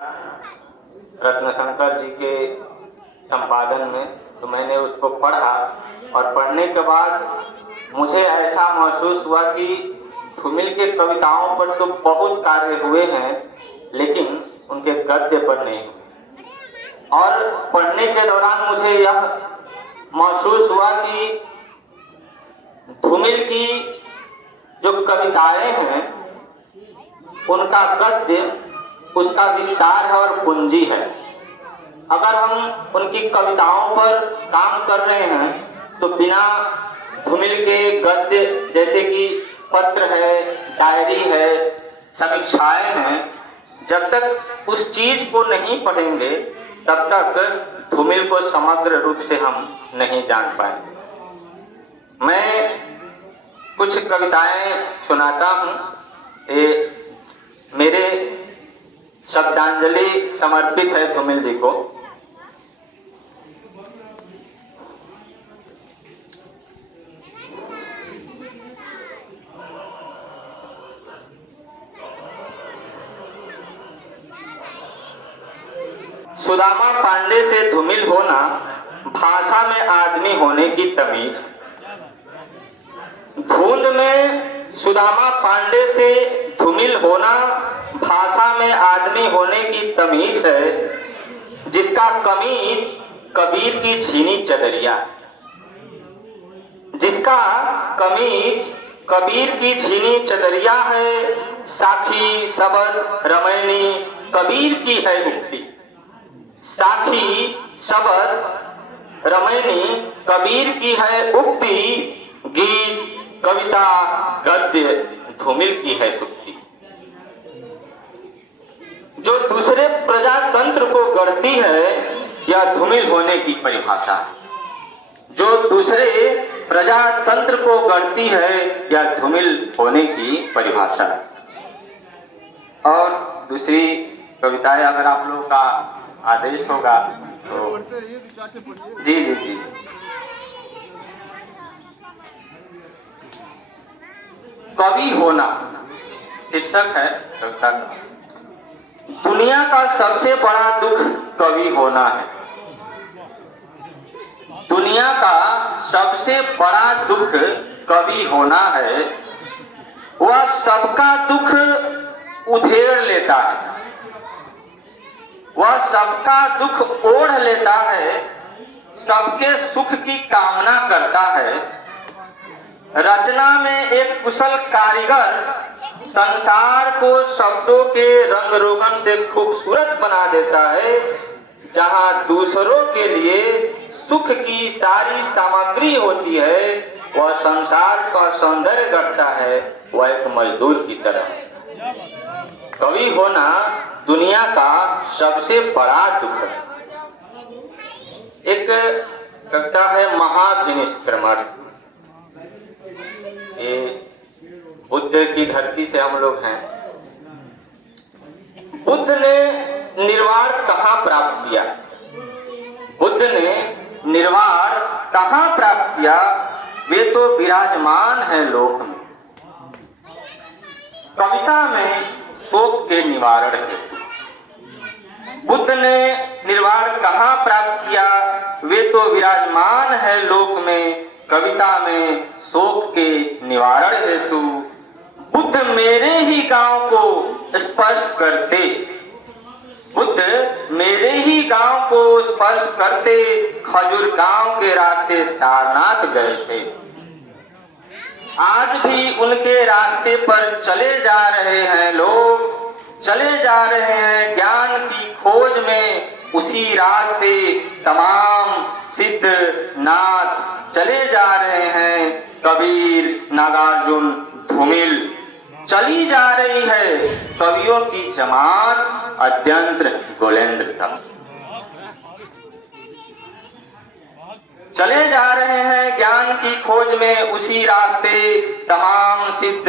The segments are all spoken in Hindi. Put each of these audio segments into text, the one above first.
रत्नशंकर जी के संपादन में, तो मैंने उसको पढ़ा और पढ़ने के बाद मुझे ऐसा महसूस हुआ कि धूमिल के कविताओं पर तो बहुत कार्य हुए हैं, लेकिन उनके गद्य पर नहीं हुए। और पढ़ने के दौरान मुझे यह महसूस हुआ कि धूमिल की जो कविताएं हैं उनका गद्य उसका विस्तार है और पूंजी है। अगर हम उनकी कविताओं पर काम कर रहे हैं तो बिना धूमिल के गद्य जैसे कि पत्र है, डायरी है, समीक्षाएं हैं, जब तक उस चीज को नहीं पढ़ेंगे तब तक धूमिल को समग्र रूप से हम नहीं जान पाएंगे। मैं कुछ कविताएं सुनाता हूँ। ये मेरे शब्दांजलि समर्पित है धूमिल जी को। सुदामा पांडे से धूमिल होना, भाषा में आदमी होने की तमीज। धुंध में सुदामा पांडे से धूमिल होना भाषा में आदमी होने की तमीज है, जिसका कमीज कबीर की छीनी चदरिया, जिसका कमीज कबीर की छीनी चदरिया है। साखी शबद रमैनी कबीर की है उक्ति, साखी शबद रमैनी कबीर की है उक्ति। गीत कविता गद्य धूमिल की है सुक्ति। जो दूसरे प्रजातंत्र को गढ़ती है यह धूमिल होने की परिभाषा है। जो दूसरे प्रजातंत्र को गढ़ती है यह धूमिल होने की परिभाषा है। और दूसरी कविताएं अगर आप लोगों का आदेश होगा तो जी जी जी। कवि होना शीर्षक है कविता का। दुनिया का सबसे बड़ा दुख कवि होना है। दुनिया का सबसे बड़ा दुख कवि होना है। वह सबका दुख उधेड़ लेता है, वह सबका दुख ओढ़ लेता है, सबके सुख की कामना करता है। रचना में एक कुशल कारीगर संसार को शब्दों के रंग रोगन से खूबसूरत बना देता है। जहां दूसरों के लिए सुख की सारी सामग्री होती है, वह संसार का सौंदर्य गढ़ता है, वह एक मजदूर की तरह। कवि होना दुनिया का सबसे बड़ा दुख है। एक कविता है महाविनिष्क्रमण। ये बुद्ध की धरती से हम लोग हैं। बुद्ध ने निर्वाण कहाँ प्राप्त किया? बुद्ध ने निर्वाण कहाँ प्राप्त किया? वे तो विराजमान है लोक में। कविता में शोक के निवारण हेतु बुद्ध ने निर्वाण कहाँ प्राप्त किया? वे तो विराजमान है लोक में। कविता में शोक के निवारण हेतु बुद्ध मेरे ही गांव को स्पर्श करते, बुद्ध मेरे ही गांव को स्पर्श करते, खजूर गांव के रास्ते सारनाथ गए थे। आज भी उनके रास्ते पर चले जा रहे हैं लोग, चले जा रहे हैं ज्ञान की खोज में। उसी रास्ते तमाम सिद्ध नाथ चले जा रहे हैं। कबीर, नागार्जुन, धूमिल, चली जा रही है कवियों की जमात अद्यंत्र गोलेंद्र तक। चले जा रहे हैं ज्ञान की खोज में, उसी रास्ते तमाम सिद्ध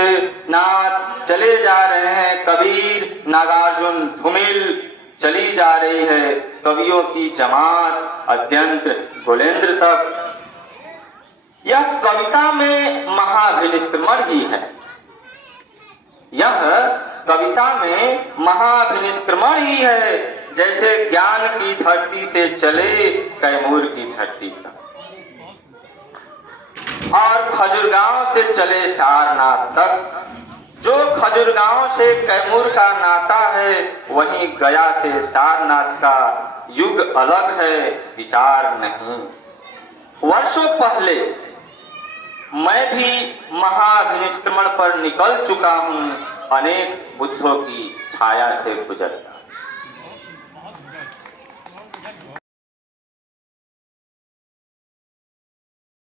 नाथ चले जा रहे हैं। कबीर, नागार्जुन, धूमिल, चली जा रही है कवियों की जमात अद्यंत्र गोलेंद्र तक। यह कविता में महाविनिष्क्रमण ही है। यह कविता में महाभिनिष्क्रमण ही है, जैसे ज्ञान की धरती से चले कैमूर की धरती तक, और खजुरगांव से चले सारनाथ तक। जो खजुरगांव से कैमूर का नाता है, वहीं गया से सारनाथ का युग अलग है, विचार नहीं। वर्षों पहले मैं भी महाभिनिष्क्रमण पर निकल चुका हूं, अनेक बुद्धों की छाया से गुजरता।